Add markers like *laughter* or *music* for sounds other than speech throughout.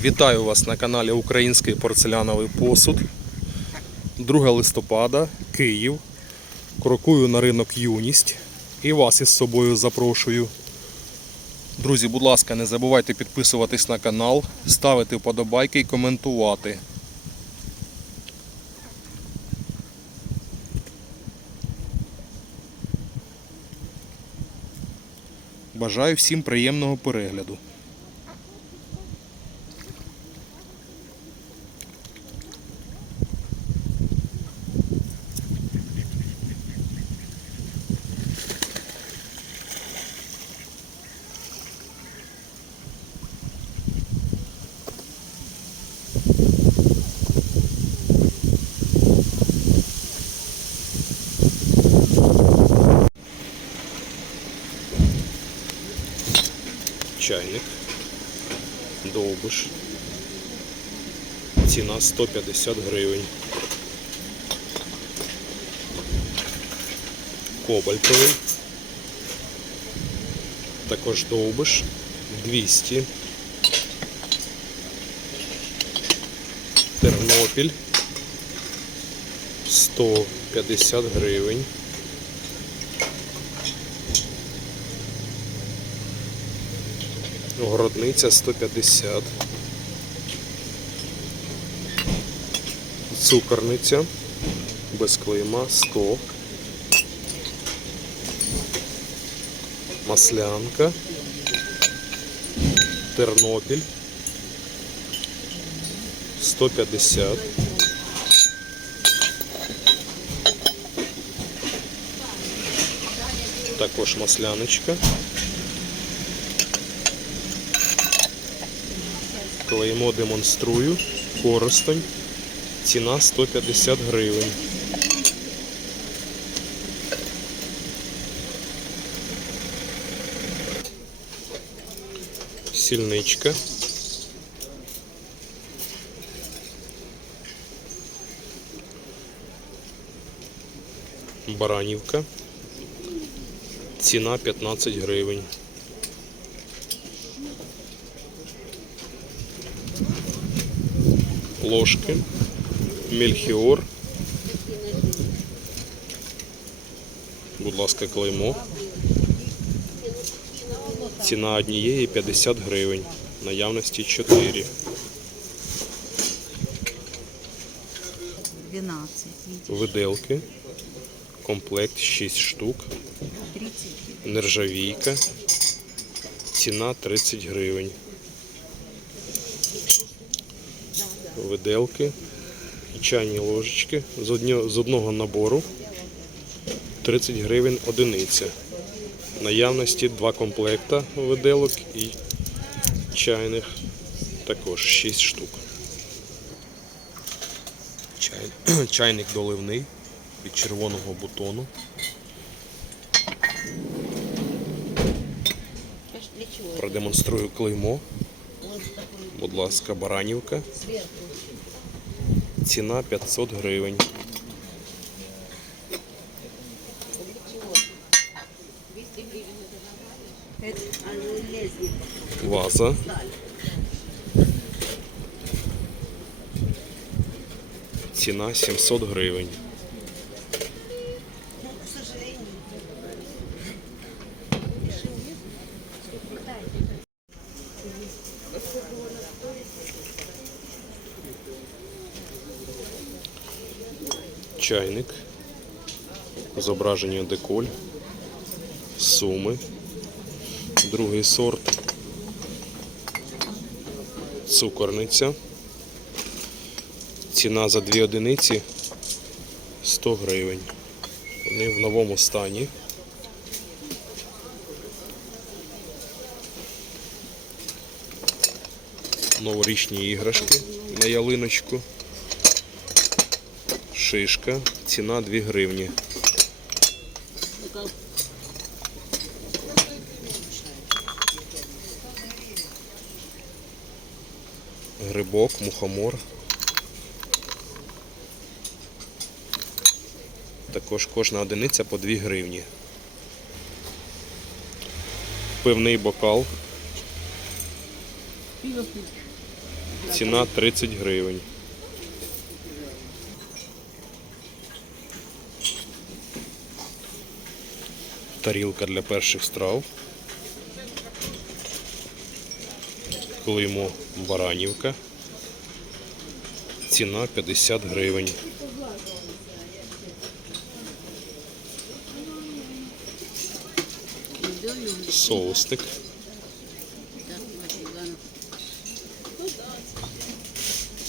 Вітаю вас на каналі Український порцеляновий посуд. 2 листопада, Київ. Крокую на ринок Юність і вас із собою запрошую. Друзі, будь ласка, не забувайте підписуватись на канал, ставити вподобайки і коментувати. Бажаю всім приємного перегляду. Чайник, довбиш. Ціна 150 гривень. Кобальтовий. Також довбиш 200. Тернопіль 150 гривень. Городниця 150. Цукорниця без клейма 100. Маслянка. Тернопіль 150. Також масляночка. Клеймо демонструю. Коростень. Ціна 150 гривень. Сільничка. Баранівка. Ціна 15 гривень. Ложки, мельхіор. Будь ласка, клеймо. Ціна однієї 50 гривень. Наявності 4. 12, Виделки. Комплект 6 штук. Нержавійка. Ціна 30 гривень. Виделки і чайні ложечки з одного набору 30 гривень одиниця. Наявності два комплекта виделок і чайних також 6 штук. Чай- *clears throat* Чайник доливний від червоного бутону. Продемонструю клеймо. Будь ласка, баранівка. Ціна 500 гривень. Ваза. Ціна 700 гривень. Чайник. Зображення деколь. Суми. Другий сорт. Цукорниця. Ціна за дві одиниці 100 гривень. Вони в новому стані. Новорічні іграшки на ялиночку. Шишка. Ціна 2 гривні. Грибок, мухомор. Також кожна одиниця по 2 гривні. Пивний бокал ціна 30 гривень. Тарілка для перших страв. Клеймо Баранівка. Ціна 50 гривень. Соусник.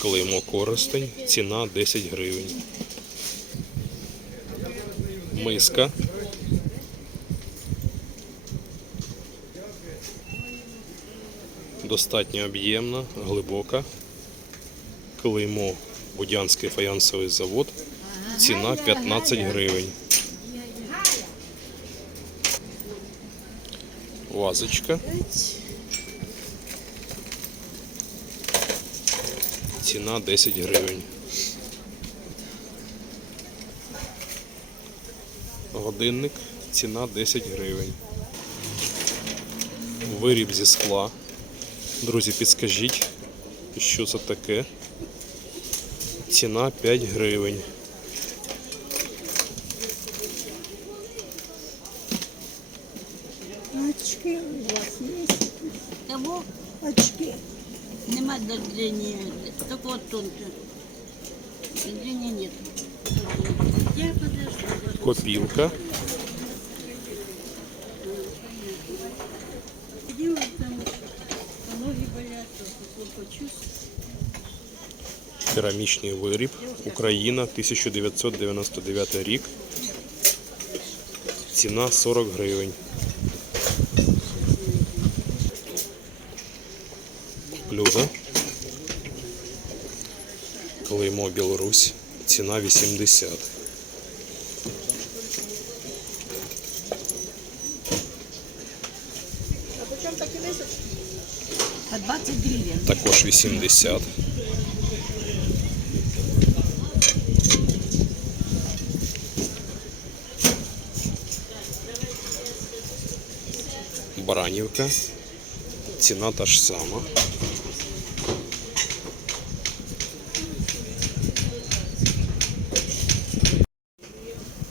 Клеймо користень. Ціна 10 гривень. Миска. Достатньо об'ємна, глибока. Клеймо Будянський фаянсовий завод. Ціна 15 гривень. Вазочка. Ціна 10 гривень. Годинник. Ціна 10 гривень. Виріб зі скла. Друзі, підскажіть, що це таке. Ціна 5 гривень. Очки у вас есть? Кого? Очки. Нема длини. Только вот тонко. Нет. Я подожду. Копілка. Керамічний виріб. Україна 1999 рік. Ціна 40 гривень. Блюдо. Клеймо Білорусь. Ціна 80. По 20 гривен. Також 80. Баранівка. Ціна та ж сама.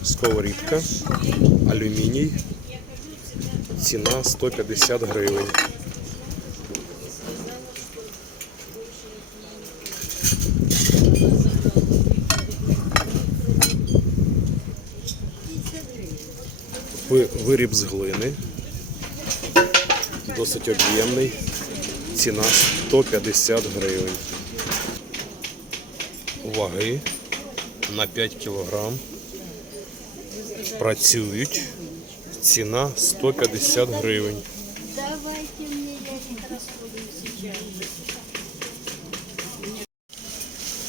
Сковорідка. Алюміній. Ціна 150 гривень. Ви- Виріб з глини. Досить об'ємний. Ціна 150 гривень. Ваги на 5 кілограм. Працюють. Ціна 150 гривень.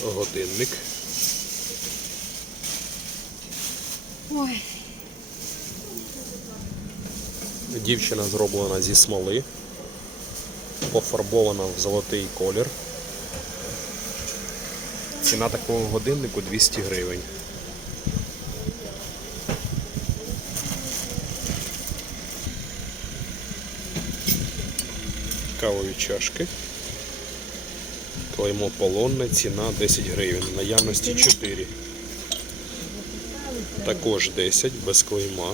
Годинник. Ой, Дівчина зроблена зі смоли. Пофарбована в золотий колір. Ціна такого годиннику 200 гривень. Кавові чашки. Клеймо полонне, ціна 10 гривень. Наявності 4. Також 10 без клейма.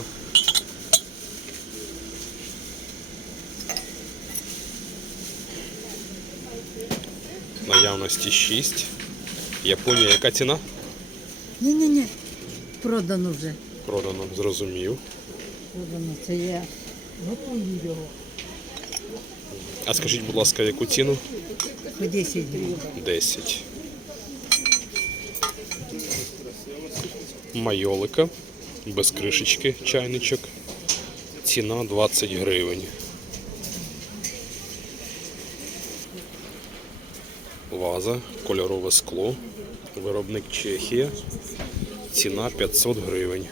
Наявності 6. Японія, яка ціна? Ні-ні-ні. Продано вже. Продано, зрозумів. Продано. Це я готую його. А скажіть, будь ласка, яку ціну? По 10 гривень. 10. Майолика. Без кришечки чайничок. Ціна 20 гривень. Ваза, кольорове скло. Виробник Чехія. Ціна 500 гривень.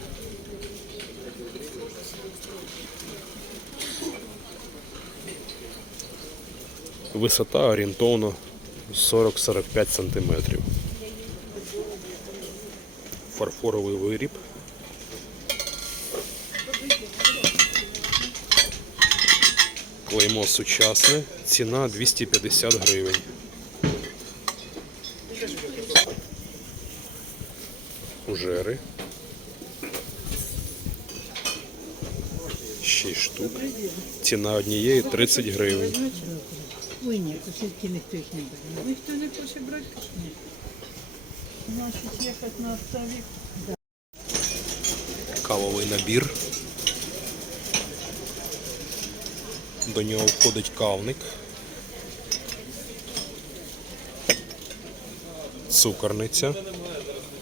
Висота орієнтовно 40-45 см. Фарфоровий виріб. Клеймо сучасне. Ціна 250 гривень. Фужери. 6 штук. Ціна однієї 30 гривень. Ой, ні, то тільки ніхто їх не бере. Ніхто не хоче брати? Ні. Значить, їхати на оставік. Кавовий набір. До нього входить кавник. Цукорниця.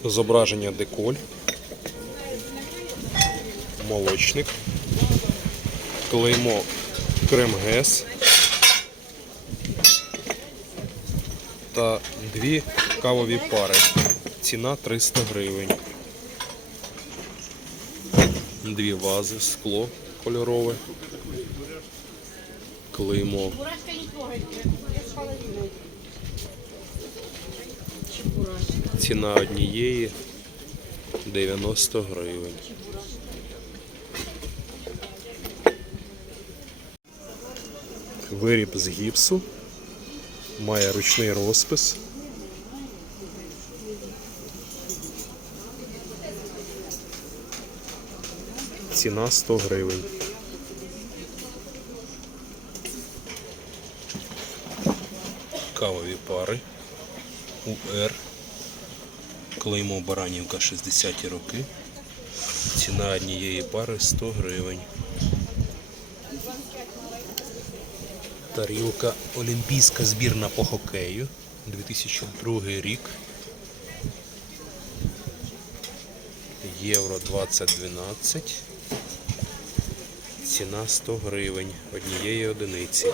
Зображення деколь. Молочник. Клеймо Кремгес. Та дві кавові пари. Ціна 300 гривень. Дві вази, скло кольорове. Клеймо. Ціна однієї 90 гривень. Виріб з гіпсу. Має ручний розпис. Ціна 100 гривень. Кавові пари. УР. Клеймо Баранівка 60 роки. Ціна однієї пари 100 гривень. Тарілка Олімпійська збірна по хокею. 2002 рік. Євро 2012. Ціна 100 гривень однієї одиниці.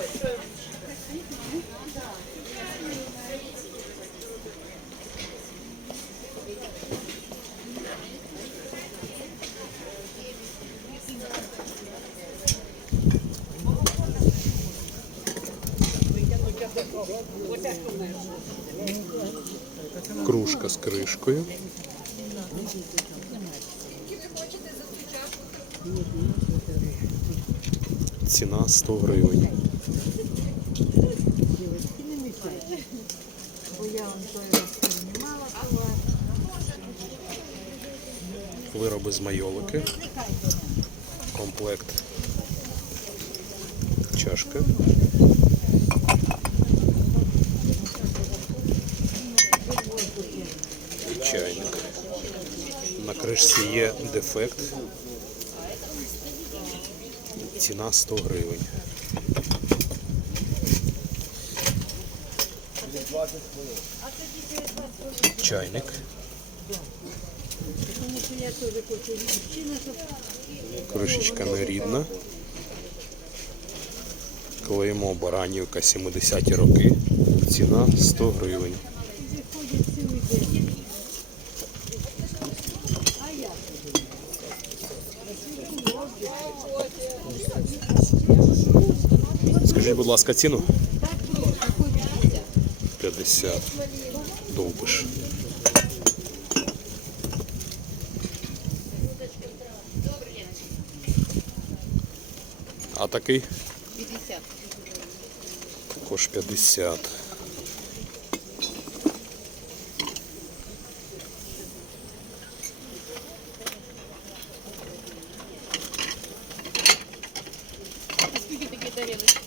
Ціна 100 гривень. Вироби з майолики. Комплект. Чашка. І чайник. На кришці є дефект. Ціна 100 гривень. Чайник. Кришечка нерідна. Клеймо Баранівка 70 роки. Ціна 100 гривень. Скажіть, будь ласка, ціну? 50. Довбиш. А такий? 50. Також 50. А скільки такі тарілочки?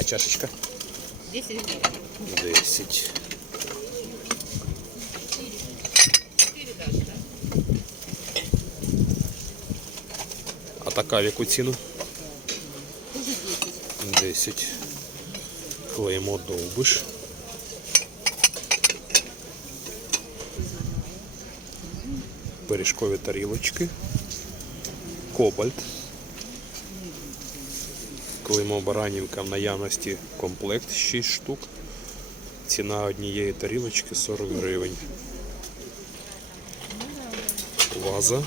А чашечка? 10 гривень. 10. 4 даже, да? А така в яку ціну? Тоже 10. 10. Клеймо довбиш. Пиріжкові тарілочки. Кобальт. Клеймо Баранівка в наявності комплект 6 штук. Ціна однієї тарілочки 40 гривень. Ваза.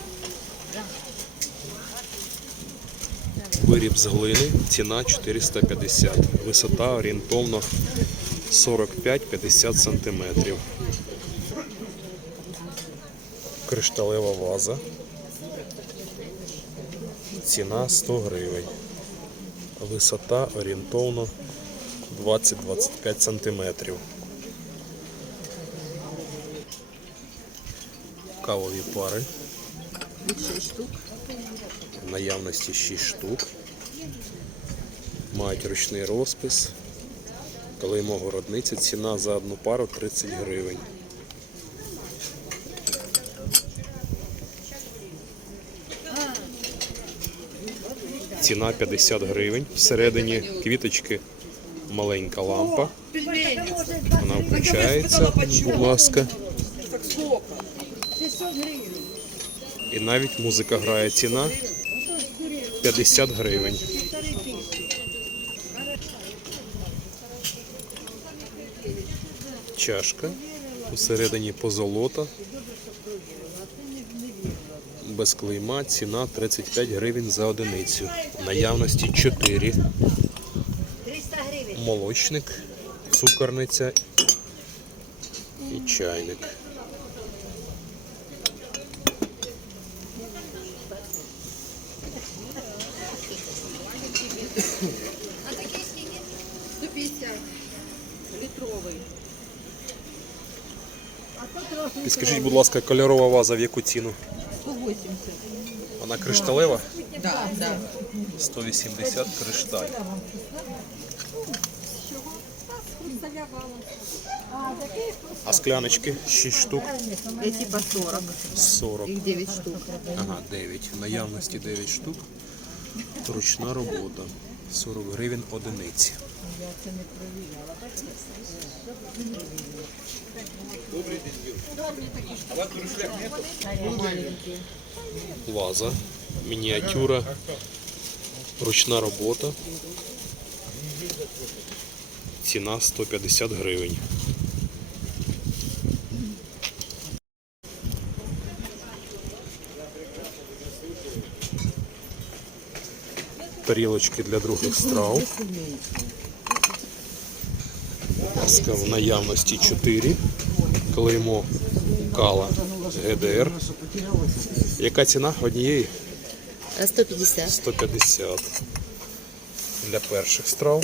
Виріб з глини, ціна 450. Висота орієнтовно 45-50 см. Кришталева ваза. Ціна 100 гривень. Висота орієнтовно 20-25 сантиметрів. Кавові пари. Від 6 штук. В наявності 6 штук. Мають ручний розпис. Клеймо городниця. Ціна за одну пару 30 гривень. Ціна 50 гривень. Всередині квіточки маленька лампа. Вона включається, будь ласка. І навіть музика грає. Ціна 50 гривень. Чашка. Усередині позолота. Без клейма. Ціна 35 гривень за одиницю. Наявності 4. Молочник, цукорниця і чайник. А такі скільки? 150. Літровий. Підскажіть, будь ласка, кольорова ваза в яку ціну? 180. Вона кришталева? Да, да. 180 кришталь. А скляночки 6 штук, Эти по 40. 40. Их 9 штук. Ага, 9. В наявності 9 штук. Ручна робота. 40 гривень одиниці. Ваза, мініатюра, ручна робота. Ціна 150 гривень. Тарілочки для других страв. Ласка в наявності 4. Клеймо кала ГДР. Яка ціна однієї? 150. 150 для перших страв.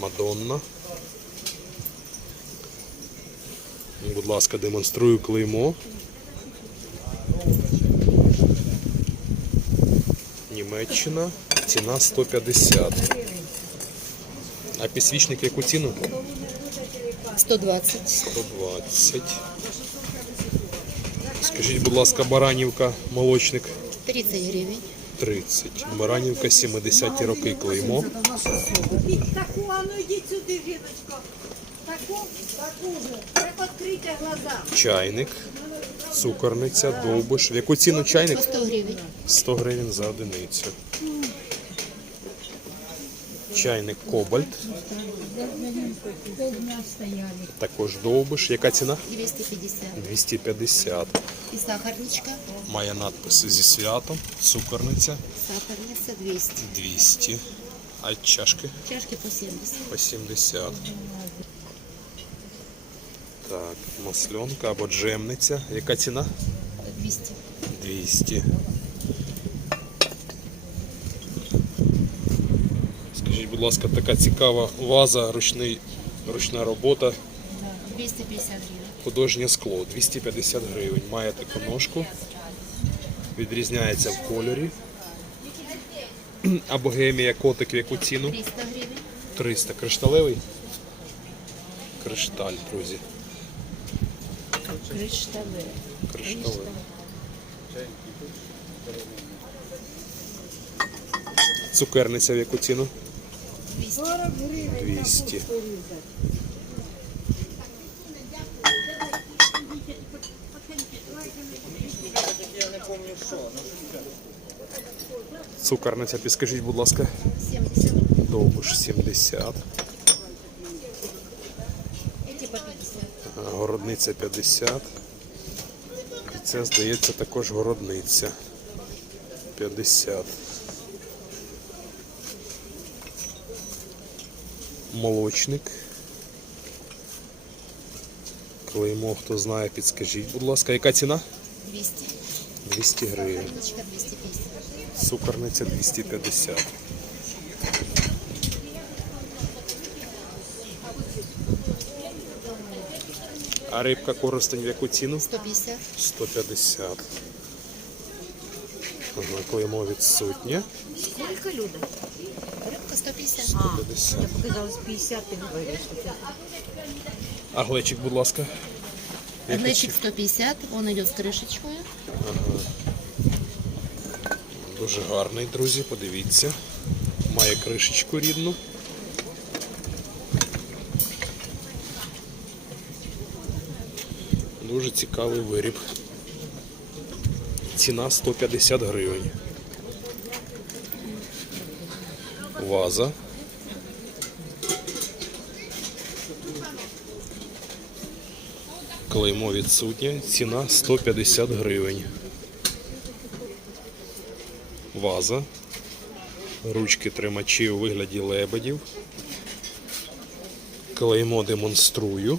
Мадонна. Будь ласка, демонструю клеймо. Німеччина. Ціна 150. А підсвічник яку ціну? 120. 120. Скажіть, будь ласка, баранівка, молочник 30 гривень. 30. Баранівка 70-ті роки клеймо. Таку, а ну йдіть сюди, жіночко. Таку, таку же. Треба відкрити глаза. Чайник, цукорниця, довбиш. В яку ціну чайник? 100 гривень. 100 гривень за одиницю. Чайник Кобальт. Також довбиш. Яка ціна? 250. 250. І сахарничка. Має надпис зі святом. Цукорниця Сахарниця 200. 200. А чашки Чашки по 70. по 70. Так, масленка або джемниця. Яка ціна? 200. 200. Скажіть, будь ласка, така цікава ваза, ручний, ручна робота, 250 гривень. художнє скло 250 гривень. Має таку ножку, відрізняється в кольорі. А богемія котик в яку ціну? 300 гривень. 300. Кришталевий? Кришталь, друзі. Кришталеві. Кришталевий. Цукерниця в яку ціну? 200. 200. Цукерниця, підскажіть, будь ласка, 70. довбуш 70, Эти по 50. а, городниця 50. І це, здається, також городниця 50. Молочник. Клеймо, хто знає, підскажіть, будь ласка, яка ціна? 200. 200 гривень. Сахарничка 250. Цукорниця 250. А рибка коростень в яку ціну? 150. 150. Ага, клеймо відсутнє. Сколько, Люда? Рыбка 150. 150. Я показалось 50, ты говоришь, что это. А глечик, будь ласка. Яку Глечик 150, он идет с крышечкой. Дуже гарний, друзі, подивіться. Має кришечку рідну. Дуже цікавий виріб. Ціна 150 гривень. Ваза. Клеймо відсутнє. Ціна 150 гривень. Ваза. Ручки тримачі у вигляді лебедів. Клеймо демонструю.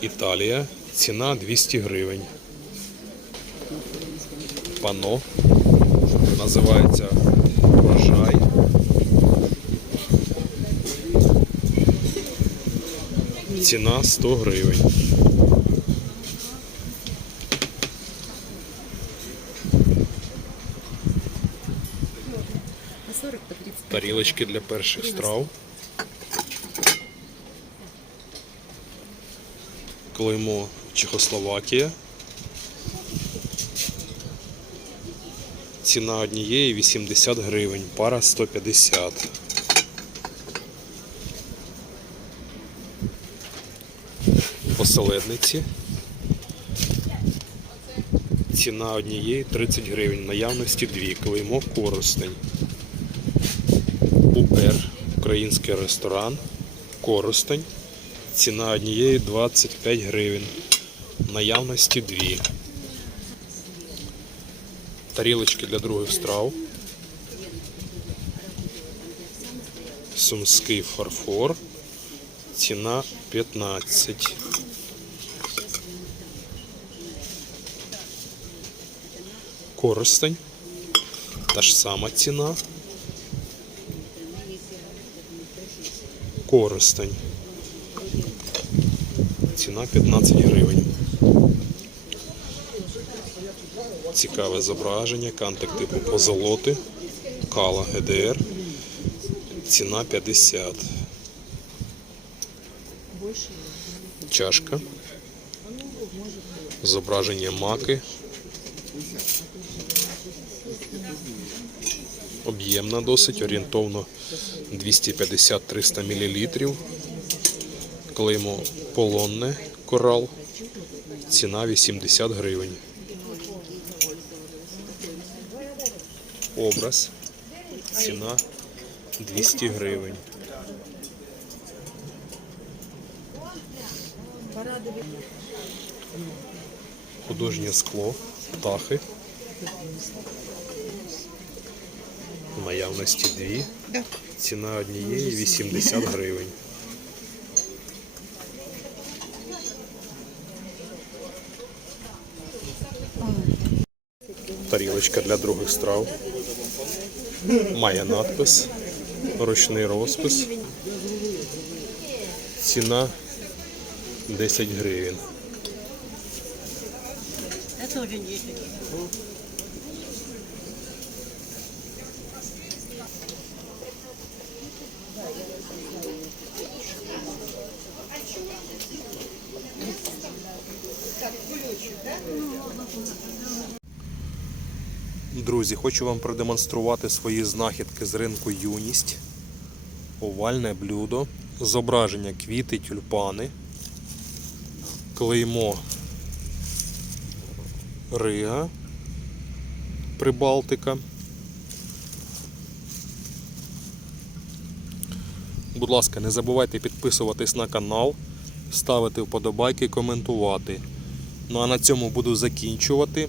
Італія. Ціна 200 гривень. Пано. Називається врожай. Ціна 100 гривень. По 40, по 30. Тарілочки для перших страв. Клеймо Чехословакія. Ціна однієї 80 гривень, пара 150. Поселедниці. Ціна однієї 30 гривень, наявності дві. Клеймо коростень. УР, український ресторан, Коростень. Ціна однієї 25 гривень. Наявності дві. Тарілочки для других страв. Сумський фарфор. Ціна 15. Коростень. Та ж сама ціна. Коростень. Ціна 15 гривень. Цікаве зображення, кантик типу позолоти, кала ГДР. Ціна 50. Чашка. Зображення маки. Об'ємна досить, орієнтовно 250-300 мл. Клеймо полонне корал. Ціна 80 гривень. Образ. Ціна 200 гривень. Художнє скло, птахи. Наявності дві. Ціна однієї 80 гривень. Тарілочка для других страв. Має надпис, ручний розпис. Ціна 10 гривень. Это тоже 10. Друзі, хочу вам продемонструвати свої знахідки з ринку Юність. Овальне блюдо, зображення квіти, тюльпани, клеймо Рига, Прибалтика. Будь ласка, не забувайте підписуватись на канал, ставити вподобайки, коментувати. Ну а на цьому буду закінчувати.